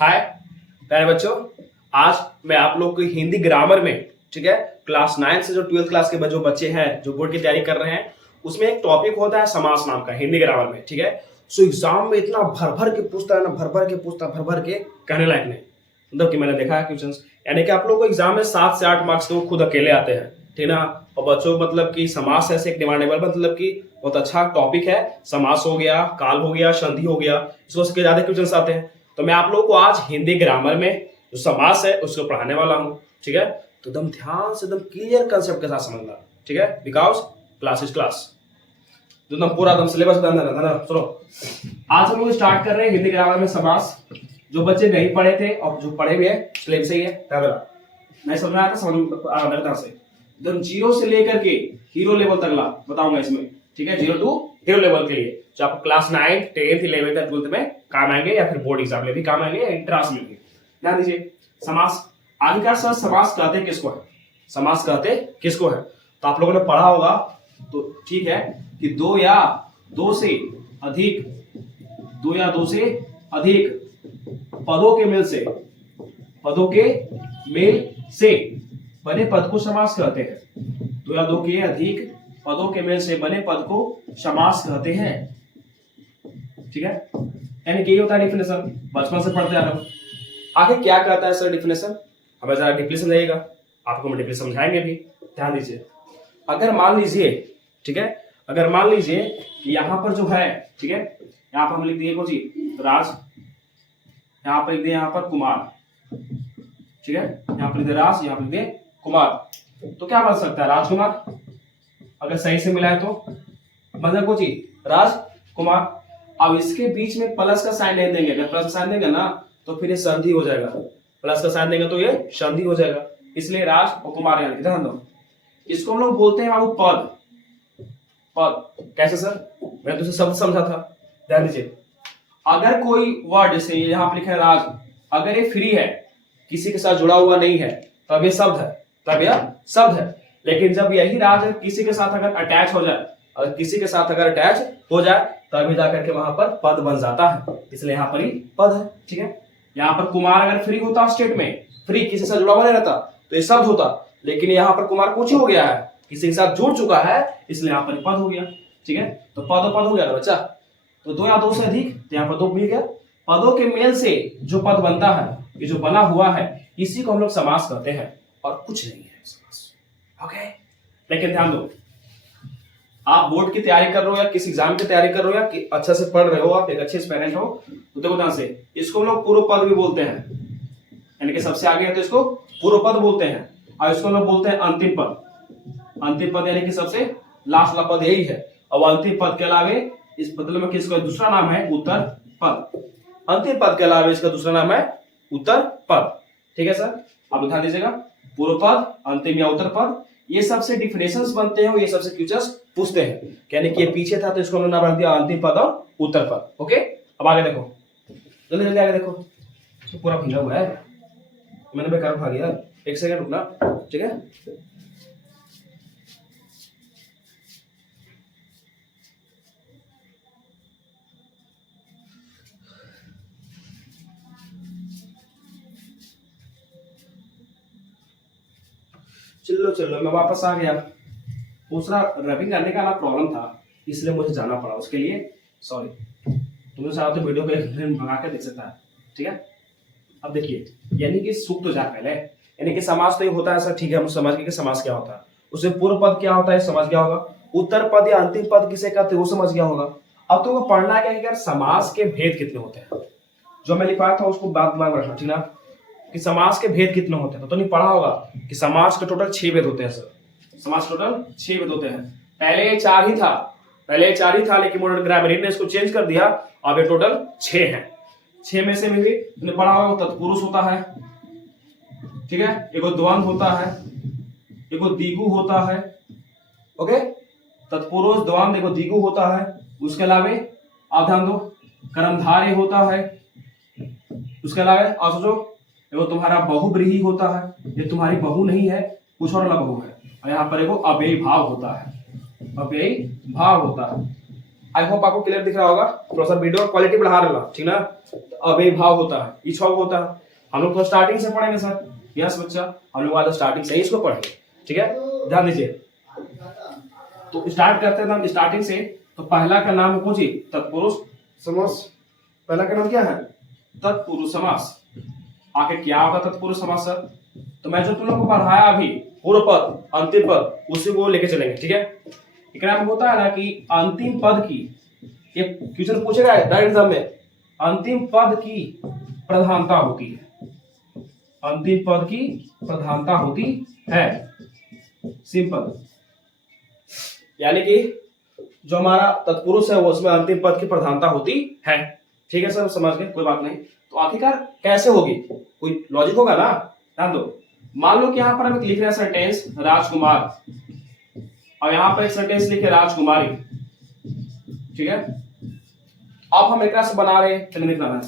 हाय प्यारे बच्चों, आज मैं आप लोग को हिंदी ग्रामर में, ठीक है, क्लास 9 से जो 12th क्लास के जो बच्चे हैं जो बोर्ड की तैयारी कर रहे हैं, उसमें एक टॉपिक होता है समास नाम का हिंदी ग्रामर में। ठीक है, सो एग्जाम में इतना भर भर के पूछता है ना, भर भर के पूछता, भर भर के कहने लायक नहीं। मतलब कि मैंने देखा है क्वेश्चंस, यानी कि आप लोग को एग्जाम में 7 से 8 मार्क्स तो खुद अकेले आते हैं, ठीक ना। और बच्चों मतलब कि समास ऐसे एक डिमांडेबल, मतलब कि बहुत अच्छा टॉपिक है। समास हो गया, काल हो गया, संधि हो गया, इसको सबके ज्यादा क्वेश्चंस आते हैं। तो मैं आप लोगों को आज हिंदी ग्रामर में जो समास है उसको पढ़ाने वाला हूँ। ठीक है, तो एकदम ध्यान से, एकदम क्लियर कंसेप्ट के साथ समझना। ठीक है, बिकॉज क्लास इज क्लास, तो एकदम पूरा एकदम सिलेबस ना। सुनो, आज हम लोग स्टार्ट कर रहे हैं हिंदी ग्रामर में समास। जो बच्चे नहीं पढ़े थे और जो पढ़े हुए हैं सिलेबस सही है, नहीं समझ में आया था समझ से एकदम जीरो से लेकर के हीरो लेवल तक ला बताऊंगा इसमें। ठीक है, 0 टू हीरो लेवल के लिए जो आप क्लास 9, 10th, 11th, 12th में काम आएंगे या फिर बोर्ड एग्जाम में भी काम आएंगे, इंट्रांस में भी। ध्यान दीजिए, समास आखिरकार सर समास कहते किसको है, समास कहते किसको है। तो आप लोगों ने पढ़ा होगा, तो ठीक है, कि दो या दो से अधिक पदों के मेल से बने पद को समास कहते हैं। 2 या 2 के अधिक पदों के मेल से बने पद को समास कहते हैं। ठीक है, यानी कि ये होता है डिफिनेशन, बचपन से पढ़ते आ रहे हो। आगे क्या कहता है सर डिफिनेशन, हमें जरा डिफिनेशन रहेगा, आपको हम डिफिनेशन समझाएंगे भी। ध्यान दीजिए, अगर मान लीजिए, ठीक है, अगर मान लीजिए कि यहाँ पर जो है, ठीक है, यहाँ पर हम लिख दिए जी राज, यहाँ पर लिख दिए, यहाँ पर कुमार। ठीक है, यहाँ पर लिख दिए राज, यहाँ पर लिख दिए कुमार। तो क्या बन सकता है, राजकुमार। अगर सही से मिला है तो मतलब को जी राजकुमार। अब इसके बीच में प्लस का साइन नहीं देंगे, अगर प्लस का साइन देंगे ना तो फिर ये संधि हो जाएगा। प्लस का साइन देंगे तो ये संधि हो जाएगा, इसलिए राज और कुमार यानी ध्यान दो। इसको हम लोग बोलते हैं बाबू पद। पद कैसे सर, मैं तुझे शब्द समझा था। ध्यान दीजिए, अगर कोई वर्ड जैसे यहाँ पर लिखा है राज, अगर ये फ्री है, किसी के साथ जुड़ा हुआ नहीं है, तब ये शब्द है, तब यह शब्द है। लेकिन जब यही राज किसी के साथ अगर अटैच हो जाए, और किसी के साथ अगर अटैच हो जाए तभी जाकर के वहां पर पद बन जाता है, इसलिए यहाँ पर ही पद है। ठीक है, यहाँ पर कुमार अगर फ्री होता, स्टेट में फ्री, किसी से जुड़ा हुआ नहीं रहता, तो ये शब्द होता। लेकिन यहाँ पर कुमार कुछ हो गया है, किसी के साथ जुड़ चुका है, इसलिए यहाँ पर पद हो गया। ठीक है, तो पद हो गया ना बच्चा। तो 2 या 2 से अधिक, तो यहाँ पर 2 मिल गया। पदों के मेल से जो पद बनता है, ये जो बना हुआ है, इसी को हम लोग समास कहते हैं, और कुछ नहीं है समास। ओके, लेकिन ध्यान दो, आप बोर्ड की तैयारी कर रहे हो या किसी एग्जाम की तैयारी कर रहे हो या कि अच्छा से पढ़ रहे हो, आप एक अच्छे पेरेंट हो, तो देखो ध्यान से, इसको हम लोग पूर्व पद भी बोलते हैं, यानी कि सबसे आगे है तो इसको पूर्व पद बोलते हैं, और इसको हम लोग बोलते हैं अंतिम पद। अंतिम पद यानी कि सबसे लास्ट वाला पद यही है। और अंतिम पद के अलावे इस बदले में किसका दूसरा नाम है उत्तर पद। अंतिम पद के अलावा इसका दूसरा नाम है उत्तर पद। ठीक है सर, आप ध्यान दीजिएगा, पूर्व पद, अंतिम या उत्तर पद, ये सबसे डिफिनेशंस बनते हैं, ये सबसे क्वेश्चंस पूछते हैं। यानी कि ये पीछे था तो इसको हमने नाम रख दिया अंतिम पद और उत्तर पद। ओके, अब आगे देखो, जल्दी जल्दी आगे देखो, तो पूरा भीगा हुआ है, मैंने बेकार उठा दिया, एक सेकंड रुकना। ठीक है, चलो मैं वापस आ गया। दूसरा रैपिंग करने का ना प्रॉब्लम था, इसलिए मुझे जाना पड़ा, उसके लिए सॉरी। तुम्हें चाहो तो वीडियो को भगा के देख सकता है। ठीक है, अब देखिए, यानी कि सुख तो जा पहले, यानी कि समास तो ये होता है सर, ठीक है, हम समझ गए कि समास क्या होता है, उससे पूर्व पद क्या होता है समझ गया होगा, उत्तर पद या अंतिम पद किसे कहते हैं वो समझ गया होगा। अब तुमको पढ़ना क्या है यार, समास के भेद कितने होते हैं, जो मैं लिखवाया था उसको बात दिमाग में रखना, ठीक ना, कि समास के भेद कितने होते हैं। तो नहीं पढ़ा होगा कि समास के टोटल 6 भेद होते हैं सर, समास टोटल 6 भेद होते हैं। पहले 4 ही था, लेकिन मॉडर्न ग्रामर ने इसको चेंज कर दिया, अब ये टोटल 6 हैं। 6 में से भी तुमने पढ़ा होगा, तत्पुरुष होता है, ठीक है, एगो द्वंद्व होता है, एगो द्विगु होता है। ओके, तत्पुरुष, द्वंद्व, एगो द्विगु होता है। उसके अलावा आप ध्यान दो, कर्मधारय होता है। उसके अलावा आप सोचो, एगो तुम्हारा बहुब्रीहि होता है, ये तुम्हारी बहु नहीं है, कुछ और बहू है। और यहाँ पर एगो अव्ययी भाव होता है, अव्ययी भाव होता है। आई होप आपको क्लियर दिख रहा होगा। थोड़ा सा वीडियो क्वालिटी बढ़ा रहा, ठीक ना। अव्ययभाव होता है, इच्छा होता है, हम लोग तो स्टार्टिंग से पढ़ेंगे सर। यस बच्चा, हम लोग आज स्टार्टिंग से ही इसको पढ़ेंगे, ठीक है, ध्यान दीजिए। तो स्टार्ट करते हैं हम स्टार्टिंग से। तो पहला का नाम है पूछिए तत्पुरुष समास। पहला का नाम क्या है? तत्पुरुष समास। आखिर क्या होता है तत्पुरुष समास सर? तो मैं जो तुम लोग को पढ़ाया अभी, पूर्व पद अंतिम पद, उसी को लेके चलेंगे, ठीक है। एक नाम होता है ना कि अंतिम पद की, ये क्वेश्चन पूछेगा डायरेक्ट एग्जाम में, अंतिम पद की प्रधानता होती है, अंतिम पद की प्रधानता होती है, सिंपल। यानी कि जो हमारा तत्पुरुष है वो उसमें अंतिम पद की प्रधानता होती है, ठीक है सर, समझ गए, कोई बात नहीं। तो आखिरकार कैसे होगी, कोई लॉजिक होगा ना, ध्यान दो। मान लो कि यहाँ पर हम लिख रहे हैं सेंटेंस राजकुमार, और यहाँ पर एक सेंटेंस लिखे राजकुमारी, ठीक है। अब हम एक से बना रहे हैं, चलिए लिखना है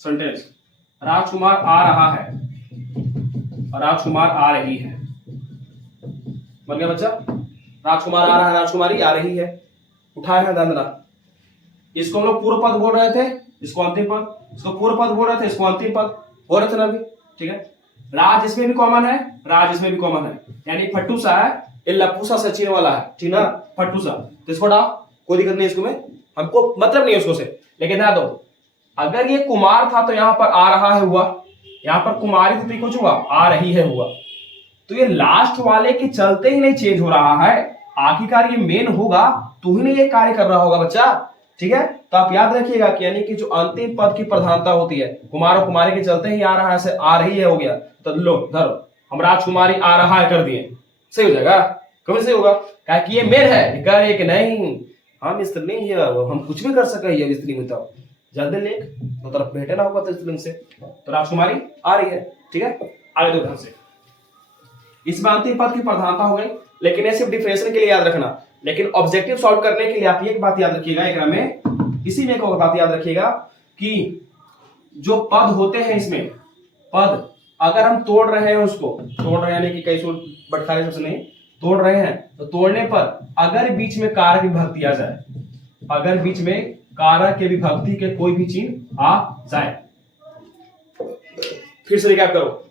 सेंटेंस, राजकुमार आ रहा है और राजकुमार आ रही है। बन गया बच्चा? राजकुमार आ रहा है, राजकुमारी आ रही है, उठाया है ध्यान देना। इसको हम लोग पूर्व पद बोल रहे थे, इसको अंतिम पद, इसको पूर्व पद बोल रहे थे, इसको अंतिम पद बोल रहे थे ना अभी, ठीक है। राज इसमें भी कॉमन है, राज इसमें भी कॉमन है, यानी फट्टू सा है, ये लप्पू सा सचिन वाला है, ठीक ना, फट्टू सा। तो इसको डाल, कोई दिक्कत नहीं इसको में, हमको मतलब नहीं है उसको से। लेकिन ध्यान दो, अगर ये कुमार था तो यहाँ पर आ रहा है हुआ, यहाँ पर कुमारी थी कुछ हुआ, आ रही है हुआ। तो ये लास्ट वाले के चलते ही नहीं चेंज हो रहा है, आखिरकार ये मेन होगा तो ही नहीं ये कार्य कर रहा होगा बच्चा, ठीक है। तो आप याद रखिएगा कि यानी कि जो अंतिम पद की प्रधानता होती है, कुमार और कुमारी के चलते ही आ रहा है, से आ रही है हो गया, तो लो धरो, हम राजकुमारी आ रहा है कर दिए, सही हो जाएगा, कभी सही होगा, क्या कि ये मेन है, कर एक नहीं, हम स्त्रीलिंग है, हम कुछ भी कर सके ये स्त्रीलिंग में, तो जल्दी लेख तो तरफ भेटे ना होगा तो स्त्रीलिंग से, तो राजकुमारी आ रही है, ठीक है। आगे दो ध्यान से, इसमें अंतिम पद की प्रधानता हो गई, लेकिन ये सिर्फ डिफरेंशियल के लिए याद रखना, लेकिन ऑब्जेक्टिव सॉल्व करने के लिए आप एक बात याद रखिएगा, एक में इसी में एक और बात याद रखिएगा कि जो पद होते हैं इसमें, पद अगर हम तोड़ रहे हैं, उसको तोड़ रहे हैं यानी कि कई सो बटखारे से नहीं तोड़ रहे हैं, तो तोड़ने पर अगर बीच में कारक विभक्ति आ जाए, अगर बीच में कारक के विभक्ति के कोई भी चिन्ह आ जाए, फिर से रिकैप करो,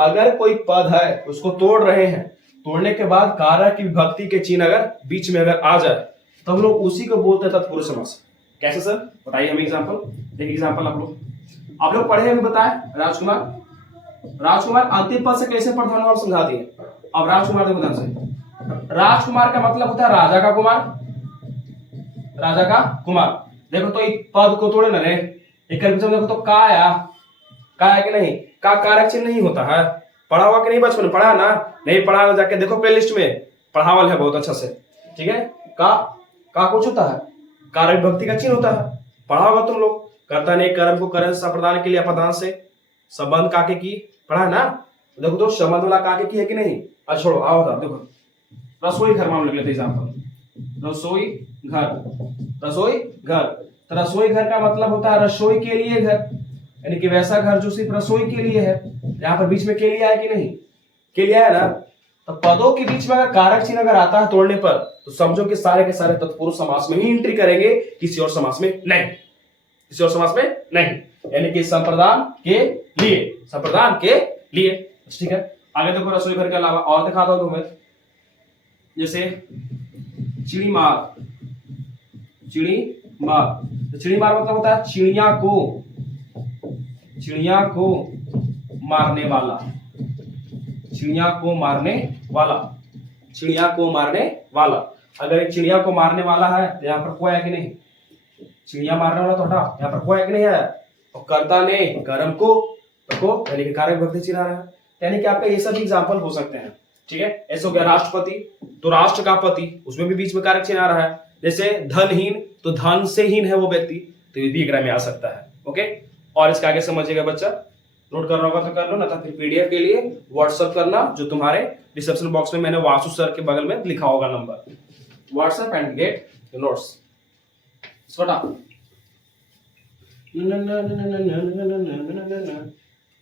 अगर कोई पद है उसको तोड़ रहे हैं, तोड़ने के बाद कारक की विभक्ति के चिन्ह अगर बीच में अगर आ जाए, तो हम लोग उसी को बोलते हैं तत्पुरुष समास। कैसे सर बताइए हमें एग्जांपल, देखिए एग्जांपल आप लोग पढ़े, हमें बताएं, राजकुमार, राजकुमार अंतिम पद से कैसे प्रधान हुआ समझा दिए। अब राजकुमार देखो ध्यान से, राजकुमार का मतलब होता है राजा का कुमार, राजा का कुमार। देखो तो एक पद को तोड़े ना रे, एक देखो तो का आया, का है कि नहीं, का कारक चिन्ह नहीं होता है, पढ़ा हुआ कि नहीं बचपन में, पढ़ा ना, नहीं पढ़ा जाके देखो प्ले लिस्ट में, पढ़ावल है बहुत अच्छा से, ठीक है। का कुछ होता है, कारक विभक्ति का चिन्ह होता है, पढ़ा होगा तुम लोग, कर्ता ने कर्म को करण संप्रदान के लिए अपदान से संबंध काके की, पढ़ा ना। देखो तो संबंध वाला काके की है कि नहीं। अच्छा छोड़ो, आओ देखो, रसोई घर मान लेते एग्जांपल, रसोई घर, रसोई घर, तो रसोई घर का मतलब होता है रसोई के लिए घर, यानी कि वैसा घर जो सिर्फ रसोई के लिए है। यहाँ पर बीच में के लिए है कि नहीं, के लिए है ना। तो पदों के बीच में अगर कारक चिन्ह अगर आता है तोड़ने पर, तो समझो कि सारे के सारे तत्पुरुष समास में ही एंट्री करेंगे, किसी और समास में नहीं, किसी और समास में नहीं, यानी कि संप्रदान के लिए, संप्रदान के लिए, ठीक है। आगे देखो रसोई घर के अलावा और दिखाता हूं तुम्हें, जैसे चिड़ी मार, चिड़ी मार, तो चिड़ी मार मतलब होता है चिड़िया को मारने वाला, चिड़िया को मारने वाला, चिड़िया को मारने वाला। अगर एक चिड़िया को मारने वाला है तो यहाँ पर कोई है कि नहीं, चिड़िया मारने वाला तो हटा, यहाँ पर कोई है कि नहीं है, और कर्ता ने कर्म को यानी कि कारक विभक्ति चिन्ह आ रहा है, यानी कि आपका ये सब एग्जांपल हो सकते हैं, ठीक है। ऐसे हो गया राष्ट्रपति, तो राष्ट्र का पति, उसमें भी बीच में कारक चिन्ह आ रहा है। जैसे धनहीन, तो धन से हीन है वो व्यक्ति, तो ये भी एक में आ सकता है, ओके। और इसका आगे समझिएगा बच्चा, नोट करना होगा तो कर लो, ना तो फिर पीडीएफ के लिए व्हाट्सएप करना, जो तुम्हारे डिस्क्रिप्शन बॉक्स में मैंने वासु सर के बगल में लिखा होगा number, WhatsApp and gate notes. छोटा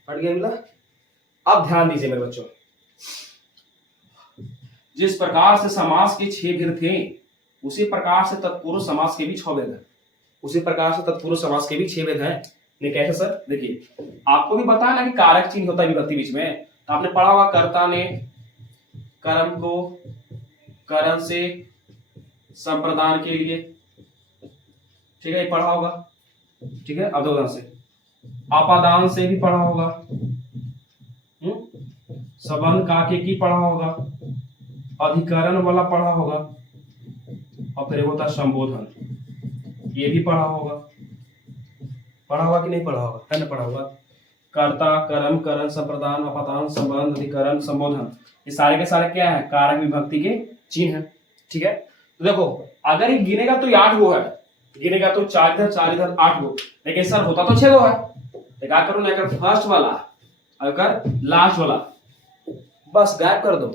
हट गया मिला। अब ध्यान दीजिए मेरे बच्चों, जिस प्रकार से समास के 6 भेद थे, उसी प्रकार से तत्पुरुष समास के भी 6 भेद है। उसी प्रकार से तत्पुरुष समास के भी 6 भेद हैं। नहीं कैसे सर? देखिए आपको भी पता है ना कि कारक चिन्ह होता है विभक्ति बीच में, तो आपने पढ़ा होगा कर्ता ने कर्म को करण से संप्रदान के लिए, ठीक है, ये पढ़ा होगा, ठीक है, अवरोधन से। आपादान से भी पढ़ा होगा, संबंध काके की पढ़ा होगा, अधिकरण वाला पढ़ा होगा, और फिर होता संबोधन, ये भी पढ़ा होगा। पढ़ा होगा कि नहीं पढ़ा होगा? है ना, पढ़ा होगा। कर्ता कर्म करण संप्रदान अपादान संबंध अधिकरण संबोधन, ये सारे के सारे क्या है? कारक विभक्ति के चिन्ह है, ठीक है। तो देखो अगर ये गिनेगा तो 8 गो है, गिनेगा तो 4 इधर 8 गो, लेकिन सर होता तो 6 गो है। तो क्या करो ना, अगर फर्स्ट वाला अगर लास्ट वाला बस गायब कर दो,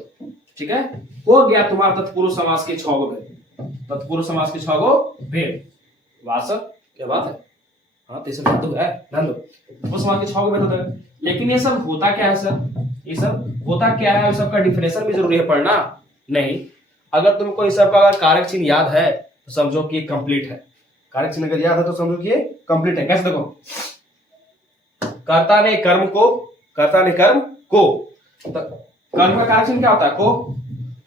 ठीक है, हो गया तुम्हारा तत्पुरुष समास के 6 गो भेद। तत्पुरुष समास के 6 गो भेद, वाह सर क्या बात है। हाँ तो ये सब जादू है, ध्यान दो। तत्पुरुष समास के 6 गो भेद होते हैं, लेकिन ये सब होता क्या है सर? ये सब होता क्या है? इस सब का डिफिनेशन भी जरूरी है पढ़ना? नहीं। अगर तुमको इस सब का अगर कारक चिन्ह याद है तो समझो कि कंप्लीट है। कारक चिन्ह अगर याद है तो समझो कि कंप्लीट है। कैसे? देखो कर्ता ने कर्म को, कर्ता ने कर्म को, तो कर्म का कारक चिन्ह क्या होता है? को।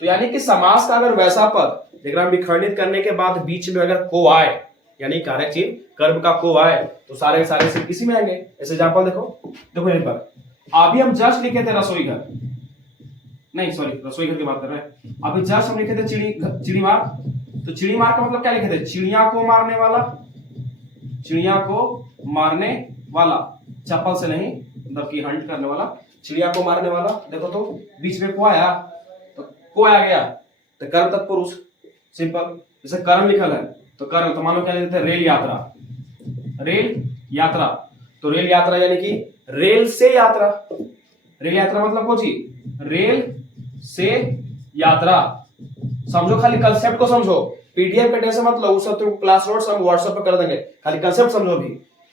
तो यानी कि समास का अगर वैसा पद जेकरा विखंडित करने के बाद बीच में अगर को आए, यानी कारक चिन्ह कर्म का को आए, तो सारे सारे से किसी में आएंगे। ऐसे एग्जांपल देखो, देखो यहीं पर अभी हम जस्ट लिखे थे रसोई घर, नहीं सॉरी रसोई घर की बात कर रहे हैं। अभी जस्ट हम लिखे थे चिड़ी मार, तो चिड़ी मार का मतलब क्या लिखे थे? चिड़िया को मारने वाला, चिड़िया को मारने वाला, चप्पल से नहीं, मतलब कि हंट करने वाला, चिड़िया को मारने वाला। देखो तो बीच में को आया, तो को आ गया, तो कर्म तत्पुरुष, सिंपल। जैसे कर्म लिखल है तो कर्म, तो मान लो क्या लिखते हैं? रेल यात्रा, रेल यात्रा, तो रेल यात्रा यानी कि रेल से यात्रा। रेल यात्रा मतलब कौन सी? रेल से यात्रा। समझो, खाली कंसेप्ट को समझो, पीडीएफ पे टेंशन मत लो, उस सब तुम क्लास नोट्स हम व्हाट्सएप पे कर देंगे, खाली कंसेप्ट समझो अभी।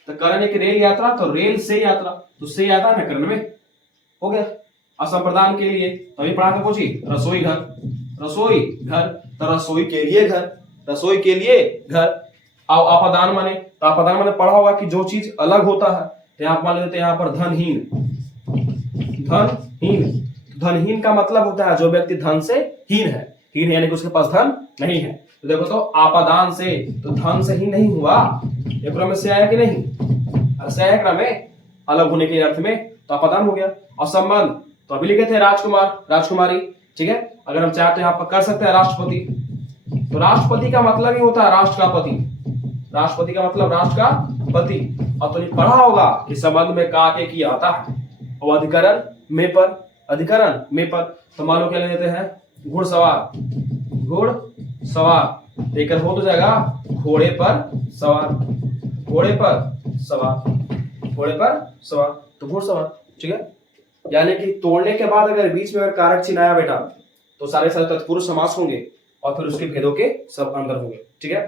तो करण एक रेल यात्रा, तो रेल से यात्रा, तो से यात्रा ना करण में हो गया। असंप्रदान के लिए तो अभी पढ़ा था कौन सी? रसोई घर, रसोई घर, तो रसोई के लिए घर, रसोई के लिए घर। आपादान माने, तो आपादान माने पढ़ा होगा कि जो चीज अलग होता है। तो यहाँ मान लेते हैं यहाँ पर धनहीन, धनहीन, धनहीन का मतलब होता है जो व्यक्ति धन से हीन है, हीन है यानी कि उसके पास धन नहीं है। तो देखो तो आपादान से, तो धन से ही नहीं हुआ, एक में से आया कि नहीं? से आया क्रम में अलग होने के अर्थ में, तो आपादान हो गया। और संबंध तो अभी लिखे थे राजकुमार, राजकुमारी, ठीक है। अगर हम चाहते हैं यहाँ पर कर सकते हैं राष्ट्रपति, तो राष्ट्रपति का मतलब ही होता है राष्ट्र का पति, राष्ट्रपति का मतलब राष्ट्र का पति। और तो पढ़ा होगा कि संबंध में का के की आता है, और अधिकरण में पर, अधिकरण में पर, तो मान लो क्या ले लेते हैं? घुड़सवार, घुड़सवार, लेकर हो तो जाएगा घोड़े पर सवार, घोड़े पर सवार, घोड़े पर सवार, तो घुड़सवार, ठीक है। यानी कि तोड़ने के बाद अगर बीच में अगर कारक चिन्ह आया बेटा, तो सारे सारे तत्पुरुष समास होंगे, और फिर उसके भेदों के सब अंदर होंगे, ठीक है।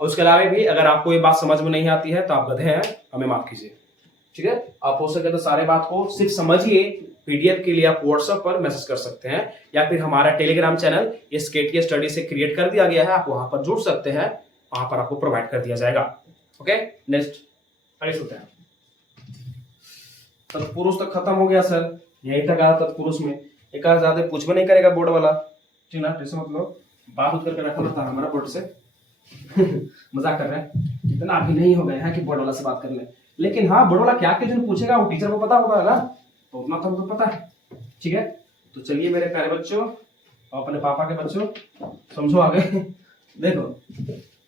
और उसके अलावा भी अगर आपको ये बात समझ में नहीं आती है तो आप गधे हैं, हमें माफ कीजिए, ठीक है। आप हो सके तो सारे बात को सिर्फ समझिए। पीडीएफ के लिए आप व्हाट्सएप पर मैसेज कर सकते हैं, या फिर हमारा टेलीग्राम चैनल SKT स्टडी से क्रिएट कर दिया गया है, आप वहां पर जुड़ सकते हैं, वहां पर आपको प्रोवाइड कर दिया जाएगा। ओके, नेक्स्ट आगे चलते हैं। तत्पुरुष तक खत्म हो गया सर, यही तक आया तत्पुरुष में। एक ज्यादा पूछ भी नहीं करेगा बोर्ड वाला, ठीक ना, जैसे मतलब बात उठ करके रखा था हमारा बोर्ड से मजाक कर रहे हैं, इतना अभी नहीं हो गया है कि बोर्ड वाला से बात कर ले। लेकिन हाँ, बोर्ड वाला क्या जो पूछेगा वो टीचर को पता होगा ना, तो उतना तो हमको पता है, ठीक है। तो चलिए मेरे प्यारे बच्चों और अपने पापा के बच्चों, समझो आगे। देखो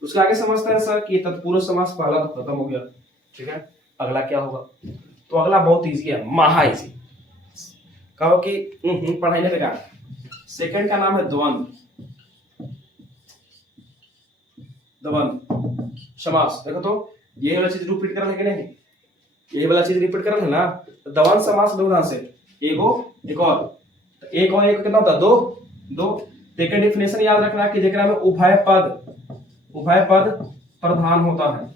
उसके आगे समझते हैं सर कि तत्पुरुष समास पहला तो खत्म हो गया, ठीक है। अगला क्या होगा? तो अगला बहुत इजी है, महा इजी। कहो कि पढ़ाई नहीं बेकार। सेकंड का नाम है द्वंद्व, द्वंद्व समास। देखो तो ये वाला चीज रिपीट कर रहे हैं कि नहीं? ये वाला चीज रिपीट कर रहे हैं ना, तो द्वंद्व समास दो ढंग से, एगो एक और, एक और एक कितना होता है? दो, दो। एक डेफिनेशन याद रखना कि जेकरा में उभय पद प्रधान होता है,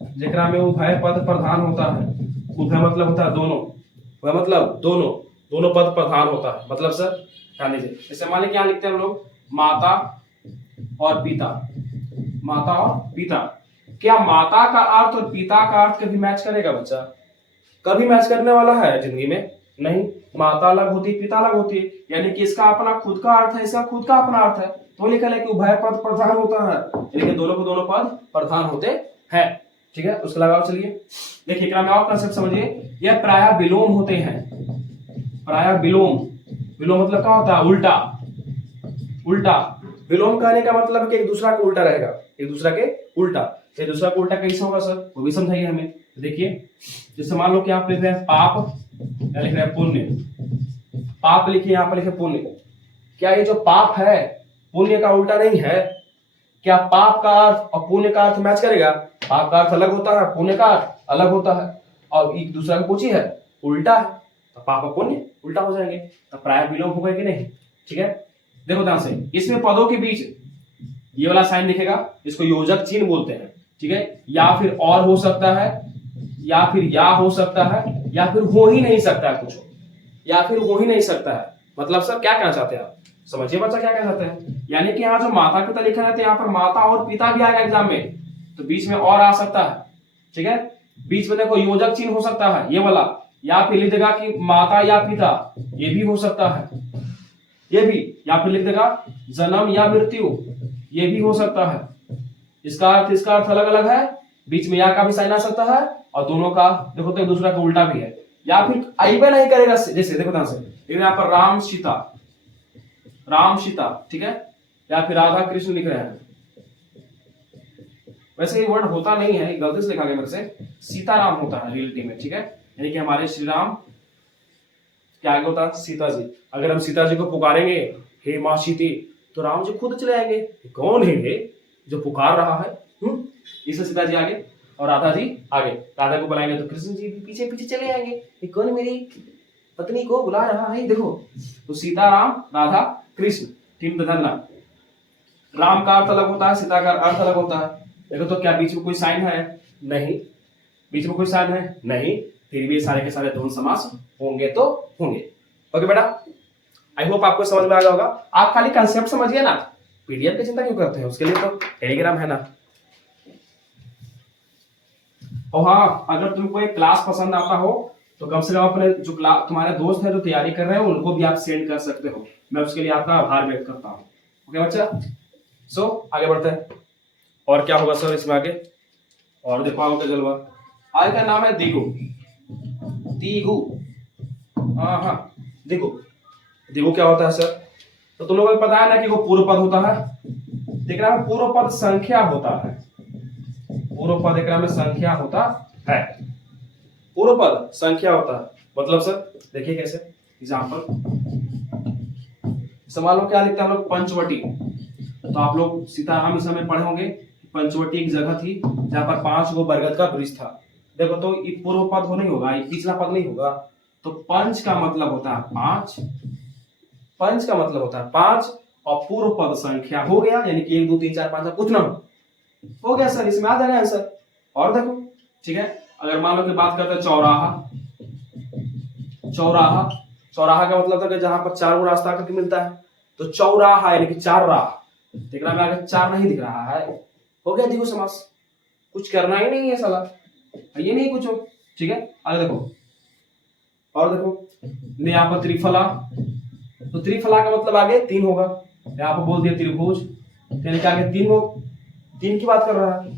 जेकरा में उभय पद प्रधान होता है। उभय मतलब होता है दोनों, उभय मतलब दोनों, दोनों पद प्रधान होता है। मतलब सर ध्यान दीजिए, जैसे मान लीजिए यहाँ लिखते हैं हम लोग माता और पिता, माता और पिता। क्या माता का अर्थ और पिता का अर्थ कभी मैच करेगा बच्चा? कभी मैच करने वाला है जिंदगी में? नहीं। माता अलग होती है, पिता अलग होती है, यानी कि इसका अपना खुद का अर्थ है, इसका खुद का अपना अर्थ है। तो लिखा है कि उभय पद प्रधान होता है, यानी कि दोनों को दोनों पद प्रधान होते हैं। ठीक है, उसके अलावा चलिए देखिए एकरा में और कंसेप्ट समझिए। यह प्रायः विलोम होते हैं। प्रायः विलोम, विलोम मतलब क्या होता है? उल्टा। उल्टा विलोम कहने का मतलब कि एक दूसरा का उल्टा रहेगा, एक दूसरा के उल्टा। एक दूसरा को उल्टा कैसे होगा सर, वो भी समझाइए हमें। देखिए जैसे मान लो कि आप लिख रहे हैं पाप, या लिख रहे हैं पुण्य। पाप लिखिए, यहाँ पर लिखे पुण्य। क्या ये जो पाप है पुण्य का उल्टा नहीं है? क्या पाप का अर्थ और पुण्य का अर्थ मैच करेगा? पाप का अर्थ अलग होता है, पुण्य का अर्थ अलग होता है, और एक दूसरा का कुछ ही है, उल्टा है, तो पाप और पुण्य उल्टा हो जाएंगे, तो प्रायः विलोम होगा कि नहीं? ठीक है, देखो ध्यान से, इसमें पदों के बीच ये वाला साइन दिखेगा, इसको योजक चिन्ह बोलते हैं। ठीक है, या फिर और हो सकता है, या फिर या हो सकता है, या फिर हो ही नहीं सकता है कुछ, या फिर हो ही नहीं सकता है। मतलब सर क्या कहना चाहते हैं आप? समझिए बच्चा क्या कहना चाहते हैं। यानी कि यहाँ जो माता पिता लिखा है तो यहाँ पर माता और पिता भी आएगा एग्जाम में, तो बीच में और आ सकता है। ठीक है, बीच में देखो योजक चिन्ह हो सकता है ये वाला, या फिर लिख देगा कि माता या पिता, ये भी हो सकता है, ये भी, या फिर लिख देगा जन्म या मृत्यु, ये भी हो सकता है। इसका अर्थ अलग अलग है, बीच में या का भी साइन आ सकता है, और दोनों का देखो तो एक दूसरा का उल्टा भी है, या फिर आइबे नहीं करेगा। जैसे देखो ध्यान से, यहाँ पर राम सीता, राम सीता, ठीक है, या फिर राधा कृष्ण लिख रहे हैं। वैसे ये वर्ड होता नहीं है, गलती से लिखा गया मेरे से, सीताराम होता है रियलिटी में। ठीक है, यानी कि हमारे श्री राम क्या आगे होता है? सीता जी। अगर हम सीता जी को पुकारेंगे हे माँ सीती, तो राम जी खुद चले आएंगे, कौन है ये जो पुकार रहा है? इससे सीता जी आगे और राधा जी आगे। राधा को बुलाएंगे तो कृष्ण जी भी पीछे पीछे चले आएंगे, ये कौन मेरी पत्नी को बुला रहा है देखो। तो सीता राम राधा कृष्ण, टीम बदलना। राम का अर्थ अलग होता है, सीता का अर्थ अलग होता है। देखो तो क्या बीच में कोई साइन है? नहीं, बीच में कोई साइन है नहीं, फिर भी सारे के सारे द्वंद्व समास होंगे तो होंगे। ओके बेटा, आई होप आपको समझ में आ गया होगा। आप खाली कंसेप्ट समझिए ना, पीडीएफ की चिंता क्यों करते हैं? उसके लिए तो टेलीग्राम है ना। और हाँ, अगर तुमको एक क्लास पसंद आता हो तो कम से कम अपने जो तुम्हारे दोस्त हैं जो तैयारी कर रहे हैं उनको भी आप सेंड कर सकते हो। मैं उसके लिए आपका आभार व्यक्त करता हूँ। ओके बच्चा, सो आगे बढ़ते हैं। और क्या होगा सर इसमें आगे? और देखो आगे जलवा, आज का नाम है दिगु। दिगु, हाँ दिगु। दिगु क्या होता है सर? तो तुम लोगों को पता है ना कि वो पूर्व पद होता है। देख रहा है, पूर्व पद संख्या होता है। पूर्व पद एक में संख्या होता है, पूर्व पद संख्या होता है। मतलब सर देखिए कैसे, एग्जाम्पल सवाल लो क्या लिखते हैं हम लोग? पंचवटी। तो आप लोग सीताराम इस समय पढ़े होंगे, पंचवटी एक जगह थी जहां पर 5 गो बरगद का वृक्ष था। देखो तो ये पूर्व पद हो नहीं होगा, ये पिछला पद नहीं होगा। तो पंच का मतलब होता है 5, पंच का मतलब होता है 5, और पूर्व पद संख्या हो गया, यानी कि 1 2 3 4 5 कुछ ना हो गया सर, इसमें आ जाएगा आंसर। और देखो ठीक है, अगर मान लो कि बात करते हैं चौराहा। चौराहा, चौराहा का मतलब था कि जहां पर 4 गो रास्ता करके मिलता है, तो चौराहा यानी कि 4 राह। दिख रहा है आगे 4 नहीं दिख रहा है, हो गया देखो समास, कुछ करना ही नहीं है साला, ये नहीं कुछ हो। ठीक है, आगे देखो, और देखो यहाँ पर त्रिफला। तो त्रिफला का मतलब आगे 3 होगा, यहाँ पर बोल दिया त्रिभुज, यानी कि आगे 3 हो, 3 की बात कर रहा है,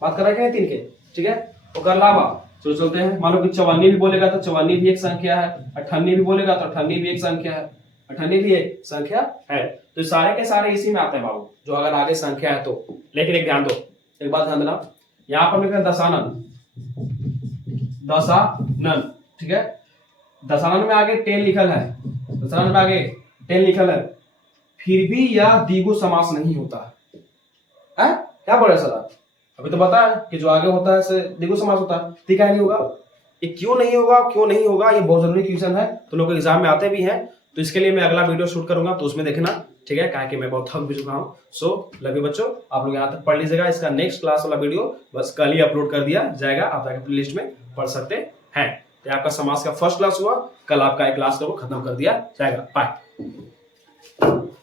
बात कर रहा है 3 के। ठीक है, तो अलावा चलो चलते हैं। मान लो कि 54 भी बोलेगा तो 54 भी एक संख्या है, 58 भी बोलेगा तो 58 भी एक संख्या है, 58 भी एक संख्या है। तो सारे के सारे इसी में आते हैं बाबू, जो अगर आगे संख्या है तो। लेकिन एक ध्यान दो, एक बात ध्यान देना, यहाँ पर लिखा है दशानन। दशानन, ठीक है, दशानन में आगे 10 लिखल है, दशानन में आगे 10 लिखल है, फिर भी यह द्विगु समास नहीं होता है। क्या बोल रहे सर? अभी तो बताया कि जो आगे होता है से द्विगु समास होता है, ठीक है, नहीं होगा। ये क्यों नहीं होगा, क्यों नहीं होगा, ये बहुत जरूरी क्वेश्चन है, तो लोग एग्जाम में आते भी हैं। तो इसके लिए मैं अगला वीडियो शूट करूंगा, तो उसमें देखना, ठीक है, कहा कि मैं बहुत थक भी चुका हूँ। सो लव यू बच्चों, आप लोग यहाँ तक पढ़ लीजिएगा। इसका नेक्स्ट क्लास वाला वीडियो बस कल ही अपलोड कर दिया जाएगा, आप जाकर प्ले लिस्ट में पढ़ सकते हैं। तो आपका समाज का फर्स्ट क्लास हुआ, कल आपका एक क्लास को खत्म कर दिया जाएगा। बाय।